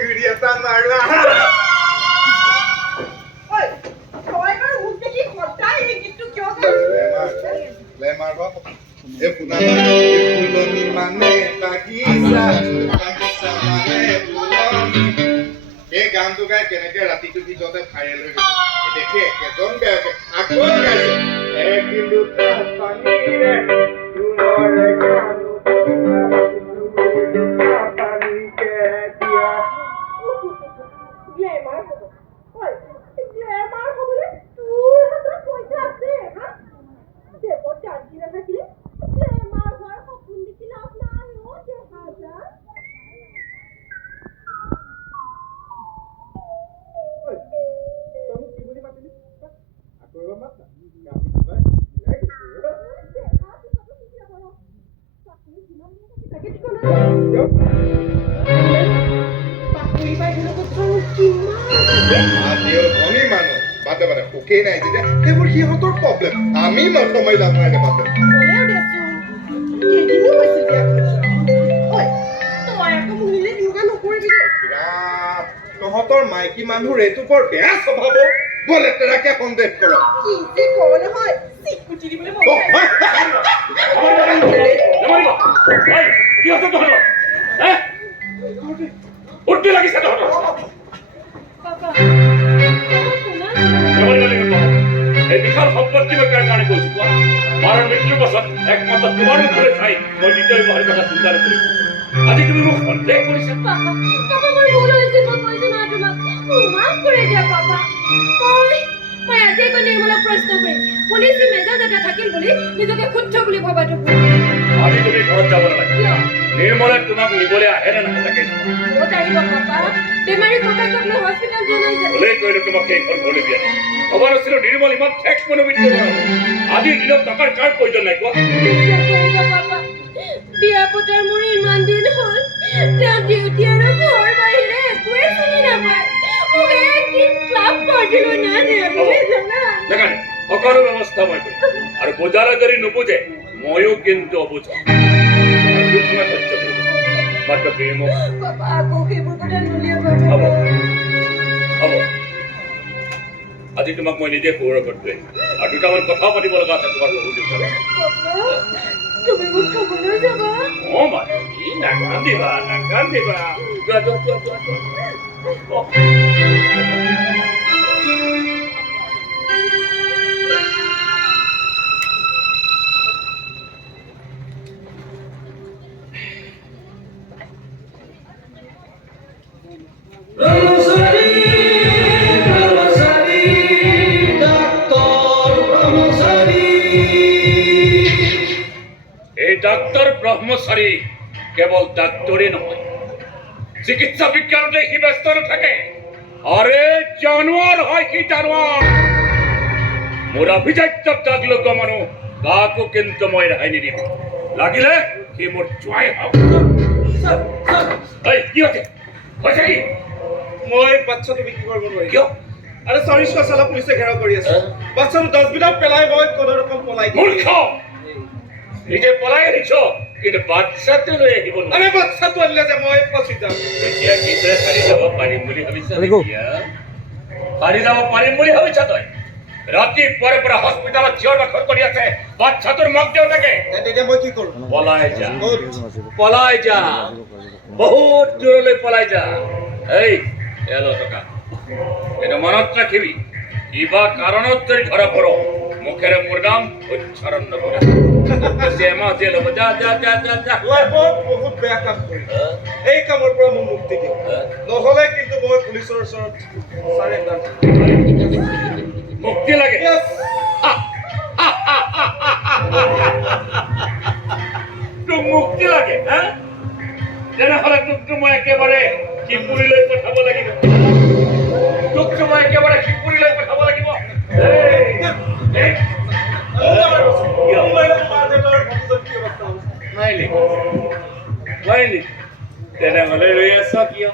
ঘূৰি এটা মাৰা ফুলনি মানে বাগিচা বাগিচা মানে ফুলনি এই গানটো গাই কেনেকে ৰাতিটো ভিতৰতে ভাইৰেল হৈ গৈছে দেখি একেজন গায়কে আকৌ গাইছে এক দুটা পানীৰে তোৰৰে গানো পানীকে দিয়া গ্লেমাৰ হ'ব ঐ গ্লেমাৰ হ'বলে তোৰ হাতত পইচা আছে হা দেৱত জানকি নাথাকিলে গ্লেমাৰ হোৱাৰ সপোন দেখি লাভ নাই অ দেহাজা সুখেই নাই যেতিয়া সেইবোৰ সিহঁতৰ প্ৰব্লেম আমি মাথা মাৰি লাভ নাই বাপে তহঁতৰ মাইকী মানুহৰ এইটো বৰ বেয়া স্বভাৱ বৰ লেতেৰাকে সন্দেহ কৰ এই বিশাল সম্পত্তি বেকাৰ কাৰণে কৈছো কোৱা মাৰৰ মৃত্যুৰ পাছত একমাত্ৰ তোমাৰ মুখলৈ চাই মই দ্বিতীয় বিবাহৰ কথা চিন্তা নকৰিম আজি তুমি মোক সন্দেহ কৰিছা পাপা মোৰ ভুল হৈছে মই কৈছো না তোমাক মাফ কৰি দিয়া পাপা মই আজি একো নিৰ্মলক প্ৰশ্ন কৰিম পুলিচে মেজাজ এটা থাকিল বুলি নিজকে শুদ্ধ বুলি ভবাটো আজি তুমি ঘৰত যাব নালাগে নিৰ্মলে তোমাক নিবলৈ আহে নে নাহে তাকে ক'ত আহিব পাপা বেমাৰী ককাইকক লৈ হস্পিটেল জনাইছে ভুলেই কৰিলো তোমাক সেইখন ঘৰলৈ বিয়া দিয়া ভবা নাছিলো নিৰ্মল ইমান ঠেক মনোবৃত্তি আজিৰ দিনত টকাৰ কাৰ প্ৰয়োজন নাই কোৱা পাপা বিয়া পতাৰ মোৰ ইমান দিন হ'ল তেওঁ ডিউটি আৰু ঘৰ বাহিৰে একোৱে চিনি নাপায় মোক একদিন ক্লাব পাৰ্টিলৈ নাযায় দেখানে সকলো ব্যৱস্থা মই কৰিম আৰু বজাৰত যদি নুবুজে ময়ো কিন্তু অবুজা মাত্ৰ প্ৰেম পাপা আকৌ সেইবোৰ কথা নুলিয়াবা হ'ব হ'ব আজি তোমাক মই নিজে খবৰ কৰিলোঁ আৰু দুটামান কথা পাতিব লগা আছে তোমাৰ বহুত দিন তুমি মোক খবলৈ যাবা অ মাধৱী নাকান্দিবা ডাক্তৰ ব্ৰহ্মচাৰী কেৱল ডাক্তৰে নহয় চিকিৎসা বিজ্ঞানতে সি ব্যস্ত নাথাকে আৰে জানোৱাৰ হয় সি জানোৱাৰ মোৰ অভিজাত্যক দাগ লগোৱা মানুহ কাকো কিন্তু মই ৰেহাই নিদিম লাগিলে সি মোৰ জোঁৱাই হওক কি হৈছে কি মই বাচ্চাটো বিক্ৰী কৰিব নোৱাৰিম কিয় আৰে 40 সালা পুলিচে ঘেৰাও কৰি আছে বাচ্চাটো ডাষ্টবিনত পেলাই মই কোনো ৰকম পলাই মূৰ্খ নিজে পলাই আহিছ কিন্তু বাচ্চাটো লৈ আহিব আৰে বাচ্চাটো আনিলে যে মই ফচি যাম এতিয়া কিদৰে সাৰি যাব পাৰিম বুলি ভাবিছা সাৰি যাব পাৰিম বুলি ভাবিছা তই ৰাতিপুৱাৰে পৰা হস্পিটালত চিঞৰ বাখৰ কৰি আছে বাচ্চাটোৰ মাক দেউতাকে তেতিয়া মই কি কৰোঁ পলাই যা বহুত দূৰলৈ পলাই যা এই এলো টকা এইটো মনত ৰাখিবি কিবা কাৰণত যদি ধৰা পৰ মুখেৰে মোৰ নাম উচ্চাৰণ নকৰা এমাহ জেল হ'ব যা যা যা যা যা বহুত বেয়া কাম কৰি এই কামৰ পৰা মোক মুক্তি দিয়ক নহ'লে কিন্তু মই পুলিচৰ ওচৰত মুক্তি লাগে তোক মুক্তি লাগে তেনেহ'লে তোকতো মই একেবাৰে শিৱপুৰীলৈ পঠাব লাগিব তোকতো মই একেবাৰে শিৱপুৰীলৈ পঠাব লাগিব তেনেহ'লে ৰৈ আছ কিয়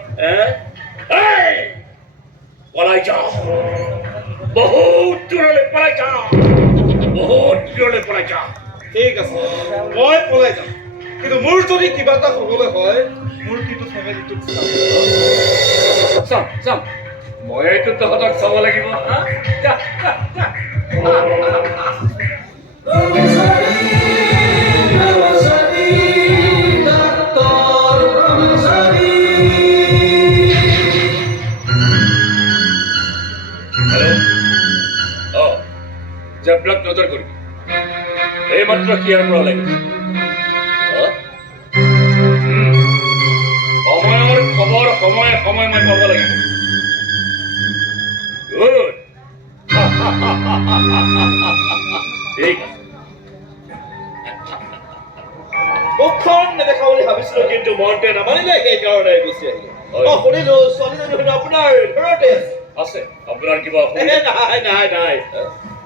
পলাই যাওঁ বহুত দূৰলৈ পলাই যাওঁ বহুত দূৰলৈ পলাই যাওঁ ঠিক আছে মই পলাই যাম কিন্তু মোৰ যদি কিবা এটা হ'বলৈ হয় মোৰ কিন্তু ফেমিলিটোক চাম মইতো তহঁতক চাব লাগিব হা? যা, যা, যা। হেল্ল' জেবলাক নজৰ কৰিবি এইমাত্ৰ কিয়াৰ পৰা লাগিছে সময়ৰ খবৰ সময়ে সময়ে মই পাব লাগিব গুড ঠিক আছে মুখখন নেদেখা বুলি ভাবিছিলো কিন্তু মনটোৱে নামানিলে সেইকাৰণে গুচি আহিলো শুনিলো ছোৱালীজনী শুনো আপোনাৰ ঘৰতে আছে আপোনাৰ কিবা অসুবিধা নাই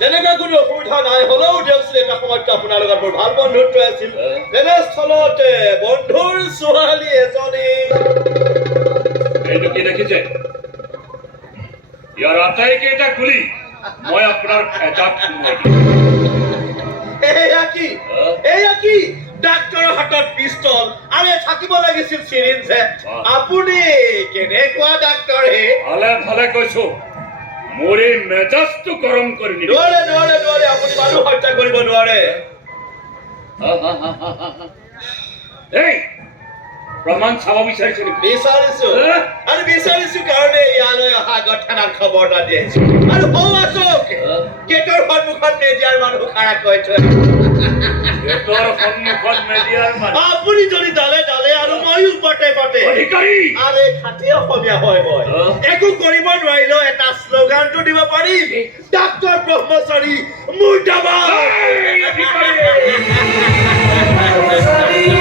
তেনেকুৱা কোনো অসুবিধা নাই হলেও দিয়কচোন এটা সময়ত আপোনাৰ লগত মোৰ ভাল বন্ধুত্ব আছিল তেনেস্থলতে বন্ধুৰ ছোৱালী এজনী এইটো কি দেখিছে ইয়াৰ আটাইকেইটা গুলি মই আপোনাৰ এটাত সোমোৱাই দিম এয়া কি ডাক্তৰৰ হাতত পিষ্টল আৰু থাকিব লাগিছিল চিৰিঞ্জ আপুনি কেনেকুৱা ডাক্তৰ হে ভালে ভালে কৈছো মোৰ এই মেজাজটো গৰম কৰি নিদিব নোৱাৰে আপুনি মানুহ হত্যা কৰিব নোৱাৰে এই প্ৰমাণ চাব বিচাৰিছো নেকি বিচাৰিছো কাৰণে ইয়ালৈ অহা আগত থানাত খবৰ এটা দিছো আৰু গেটৰ সন্মুখত মেডিয়াৰ মানুহ খাৰা কৈ থৈ গেটৰ সন্মুখত মেডিয়াৰ মানুহ আপুনি যদি দালে আৰু ময়ো পটে অধিকাৰী আৰে খাটি অসমীয়া হয় মই একো কৰিব নোৱাৰিলেও এটা শ্লোগানটো দিব পাৰিম ডাক্তৰ ব্ৰহ্মচাৰী মুৰ্দাবাদ অধিকাৰী